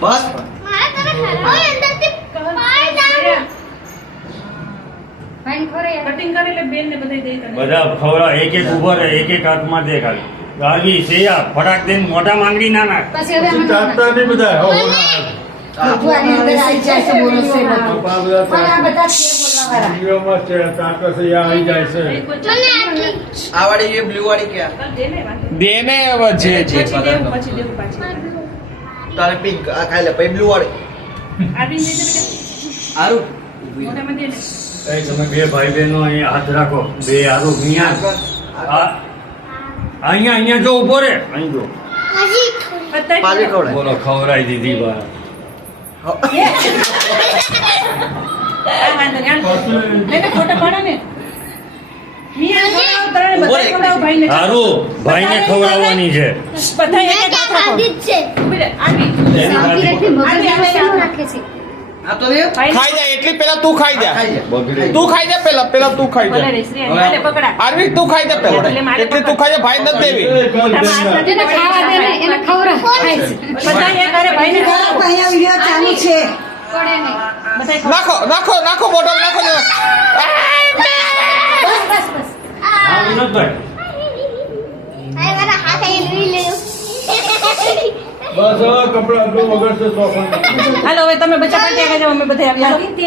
બસ cutting કરી લે બેન ને બધાય દે તને બધા ખવડા એક એક ઉભો રહે એક એક હાથમાં દે ખાલી ગાર્ગી સેયા ફટાક દઈને મોટા માંગડી ના નાખ પછી હવે અમે ચાટતા નહીં બધા ભગવાનની અંદર આવી જાય છે બોલો છે બધું. પણ આ બધા છે બોલવાવાળા. જીઓમાં છે ચાટતા છે આવી જાય છે આ વાળી એ બ્લુ વાળી ક્યાં દે ને વાંધો દેને હવે છે જે પછી દેવું પાછી તારે પિંક આ ખાઈ લે પછી બ્લુ વાળી આરબી દે દે બેટા સારું મોઢામાં દે ને એ તમે બે ભાઈ બહેનો અહીંયા હાથ રાખો બે હારું અહીંયા જો ઉભો રે અહીં જો બધાય પાલી ખવડાય બોલો ખવડાવી દીધી બા આ વાંધો નહીં લેને ફોટો પાડો ને મિયા ખવડાવો ત્રણે બધાય ખવડાવો ભાઈને હારું ભાઈને ખવડાવવાની છે બધાય એક એક હાથ રાખો ઉભી રહે આરબી શાંતિ રાખી મગજમાં શું રાખે છે? આ તો રે ભાઈ ખાઈ જા એટલી પેલા તું ખાઈ જા ખાઈ જા તું ખાઈ જા પેલા તું ખાઈ બોલે જા રે શ્રી હાલે પકડા આરવી તું ખાઈ જા પેલા એટલી તું ખાઈ જા ભાઈ નથી દેવી એને ખાવા દે ને, એને ખવડાવ. ખાય છે. બધાય એક હારે ભાઈને ખવડાવો અહીંયા વિડિયો ચાલુ છે. પડે નહીં. બધાય નાખો બોટલ નાખો બસ બસ બસ. હા વિનોદભાઈ બસ હવે કપડા જો વગર છે તો પણ હાલો હવે તમે બચા પાટી આગળ જાઓ અમે બધા આવી હાલો રીતે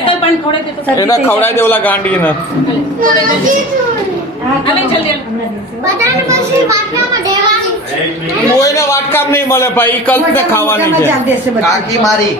એકલ પાણી ખવડાવી દે તો એને ખવડાવી દે ઓલા ગાંડીને હાલે જલ્દી કોઈને વાટકામ નહીં મળે ભાઈ કલ્પ ને ખાવાની છે કાકી મારી